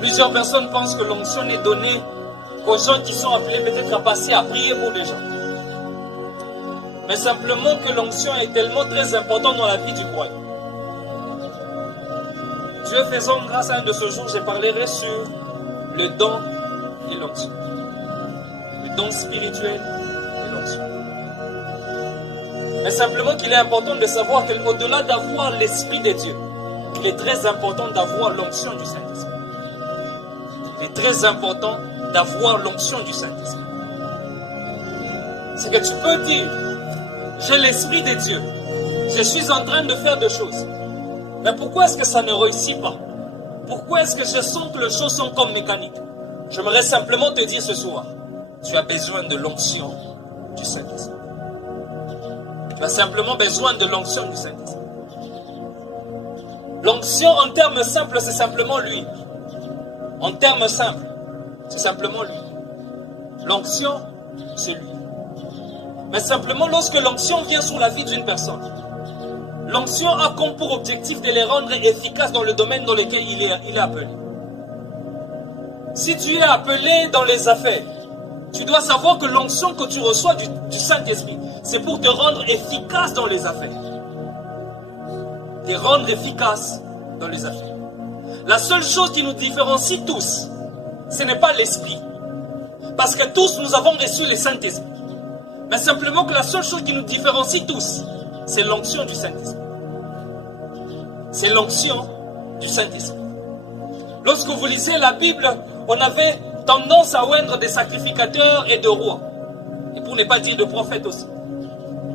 Plusieurs personnes pensent que l'onction n'est donnée aux gens qui sont appelés peut-être à passer à prier pour les gens. Mais simplement que l'onction est tellement très importante dans la vie du croyant. Dieu faisant grâce à un de ce jour, je parlerai sur le don et l'onction. Le don spirituel et l'onction. Mais simplement qu'il est important de savoir qu'au-delà d'avoir l'Esprit de Dieu, il est très important d'avoir l'onction du Saint-Esprit. Il est très important d'avoir l'onction du Saint-Esprit. C'est que tu peux dire, j'ai l'Esprit de Dieu, je suis en train de faire des choses. Mais pourquoi est-ce que ça ne réussit pas? Pourquoi est-ce que je sens que les choses sont comme mécaniques? J'aimerais simplement te dire ce soir, tu as besoin de l'onction du Saint-Esprit. Tu as simplement besoin de l'onction du Saint-Esprit. L'onction en termes simples, c'est simplement l'huile. En termes simples, c'est simplement l'huile. L'onction, c'est l'huile. Mais simplement lorsque l'onction vient sur la vie d'une personne, l'onction a comme pour objectif de les rendre efficaces dans le domaine dans lequel il est appelé. Si tu es appelé dans les affaires, tu dois savoir que l'onction que tu reçois du Saint-Esprit, c'est pour te rendre efficace dans les affaires. Te rendre efficace dans les affaires. La seule chose qui nous différencie tous, ce n'est pas l'Esprit. Parce que tous nous avons reçu le Saint-Esprit. Mais simplement que la seule chose qui nous différencie tous, c'est l'onction du Saint-Esprit. C'est l'onction du Saint-Esprit. Lorsque vous lisez la Bible, on avait tendance à oindre des sacrificateurs et de rois. Et pour ne pas dire de prophètes aussi.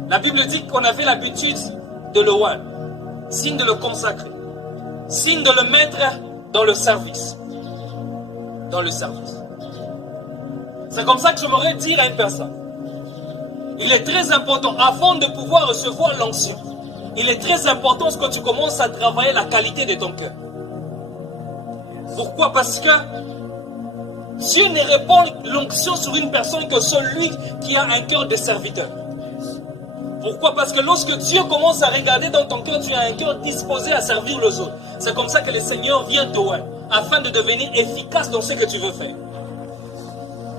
La Bible dit qu'on avait l'habitude de le oindre, signe de le consacrer, signe de le mettre dans le service. Dans le service. C'est comme ça que j'aimerais dire à une personne. Il est très important, avant de pouvoir recevoir l'onction, il est très important que tu commences à travailler la qualité de ton cœur. Pourquoi? Parce que Dieu ne répand l'onction sur une personne que celui qui a un cœur de serviteur. Pourquoi? Parce que lorsque Dieu commence à regarder dans ton cœur, tu as un cœur disposé à servir les autres. C'est comme ça que le Seigneur vient te oindre, afin de devenir efficace dans ce que tu veux faire.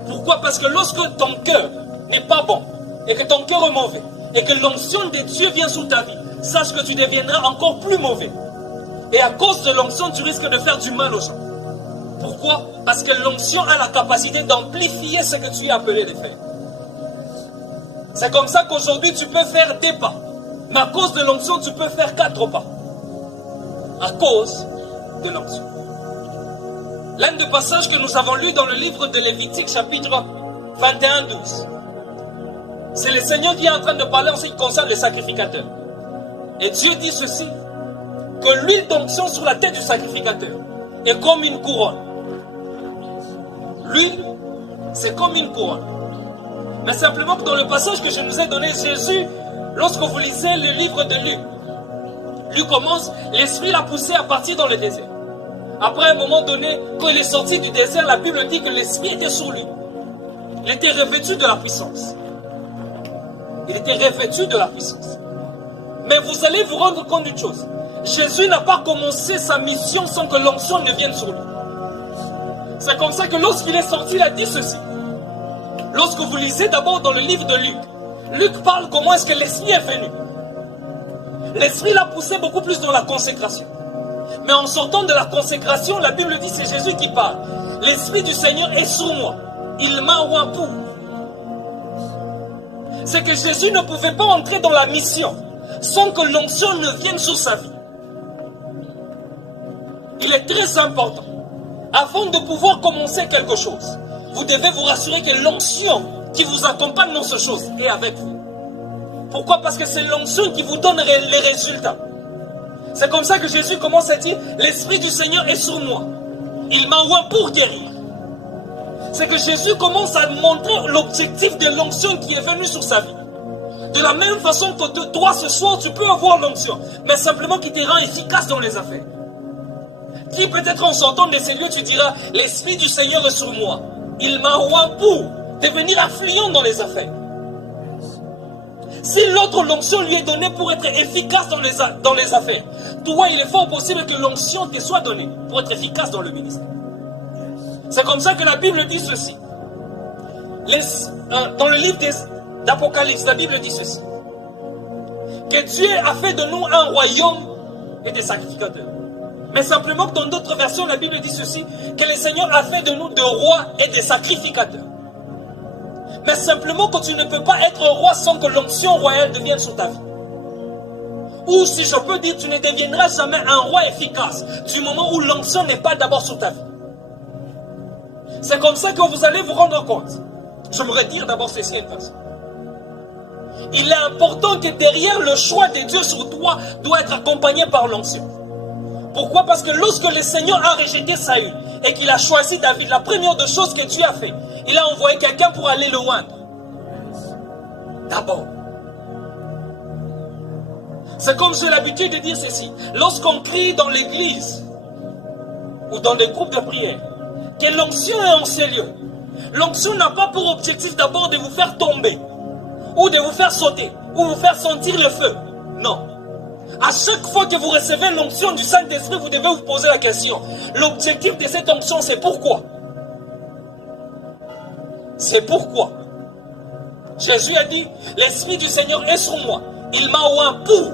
Pourquoi? Parce que lorsque ton cœur n'est pas bon, et que ton cœur est mauvais, et que l'onction de Dieu vient sur ta vie, sache que tu deviendras encore plus mauvais. Et à cause de l'onction, tu risques de faire du mal aux gens. Pourquoi? Parce que l'onction a la capacité d'amplifier ce que tu es appelé de faire. C'est comme ça qu'aujourd'hui, tu peux faire des pas. Mais à cause de l'onction, tu peux faire 4 pas. À cause de l'onction. L'un des passages que nous avons lu dans le livre de Lévitique, chapitre 21-12. C'est le Seigneur qui est en train de parler en ce qui concerne les sacrificateurs. Et Dieu dit ceci, que l'huile d'onction sur la tête du sacrificateur est comme une couronne. L'huile, c'est comme une couronne. Mais simplement que dans le passage que je nous ai donné, Jésus, lorsque vous lisez le livre de Luc, Luc commence, l'Esprit l'a poussé à partir dans le désert. Après un moment donné, quand il est sorti du désert, la Bible dit que l'Esprit était sur lui. Il était revêtu de la puissance. Il était revêtu de la puissance. Mais vous allez vous rendre compte d'une chose. Jésus n'a pas commencé sa mission sans que l'onction ne vienne sur lui. C'est comme ça que lorsqu'il est sorti, il a dit ceci. Lorsque vous lisez d'abord dans le livre de Luc, Luc parle comment est-ce que l'Esprit est venu. L'Esprit l'a poussé beaucoup plus dans la consécration. Mais en sortant de la consécration, la Bible dit c'est Jésus qui parle. L'Esprit du Seigneur est sur moi. Il m'a oint pour. C'est que Jésus ne pouvait pas entrer dans la mission sans que l'onction ne vienne sur sa vie. Il est très important. Avant de pouvoir commencer quelque chose, vous devez vous rassurer que l'onction qui vous accompagne dans cette chose est avec vous. Pourquoi? Parce que c'est l'onction qui vous donne les résultats. C'est comme ça que Jésus commence à dire, l'Esprit du Seigneur est sur moi. Il m'a oint pour guérir. C'est que Jésus commence à montrer l'objectif de l'onction qui est venue sur sa vie. De la même façon que toi ce soir, tu peux avoir l'onction, mais simplement qui te rend efficace dans les affaires. Qui peut-être en sortant de ces lieux, tu diras, l'Esprit du Seigneur est sur moi. Il m'a oint pour devenir affluent dans les affaires. Si l'autre l'onction lui est donnée pour être efficace dans les affaires, toi, il est fort possible que l'onction te soit donnée pour être efficace dans le ministère. C'est comme ça que la Bible dit ceci. Dans le livre d'Apocalypse, la Bible dit ceci. Que Dieu a fait de nous un royaume et des sacrificateurs. Mais simplement que dans d'autres versions, la Bible dit ceci. Que le Seigneur a fait de nous des rois et des sacrificateurs. Mais simplement que tu ne peux pas être roi sans que l'onction royale devienne sur ta vie. Ou si je peux dire, tu ne deviendras jamais un roi efficace du moment où l'onction n'est pas d'abord sur ta vie. C'est comme ça que vous allez vous rendre compte. J'aimerais dire d'abord ceci à une personne. Il est important que derrière le choix de Dieu sur toi doit être accompagné par l'onction. Pourquoi? Parce que lorsque le Seigneur a rejeté Saül et qu'il a choisi David, la première des choses que Dieu a fait, il a envoyé quelqu'un pour aller le oindre. D'abord. C'est comme j'ai l'habitude de dire ceci. Lorsqu'on crie dans l'église ou dans des groupes de prière, que l'onction est en ces lieux. L'onction n'a pas pour objectif d'abord de vous faire tomber, ou de vous faire sauter, ou vous faire sentir le feu. Non. À chaque fois que vous recevez l'onction du Saint-Esprit, vous devez vous poser la question. L'objectif de cette onction, c'est pourquoi? C'est pourquoi? Jésus a dit, l'Esprit du Seigneur est sur moi. Il m'a oint pour.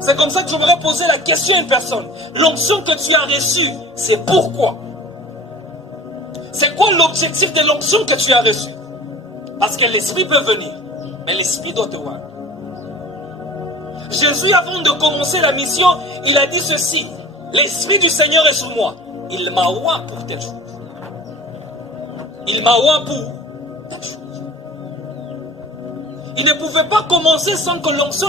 C'est comme ça que je voudrais poser la question à une personne. L'onction que tu as reçue, c'est pourquoi? C'est quoi l'objectif de l'onction que tu as reçue? Parce que l'Esprit peut venir, mais l'Esprit doit te voir. Jésus, avant de commencer la mission, il a dit ceci. L'Esprit du Seigneur est sur moi. Il m'a oint pour telle chose. Il m'a oint pour telle chose. Il ne pouvait pas commencer sans que l'onction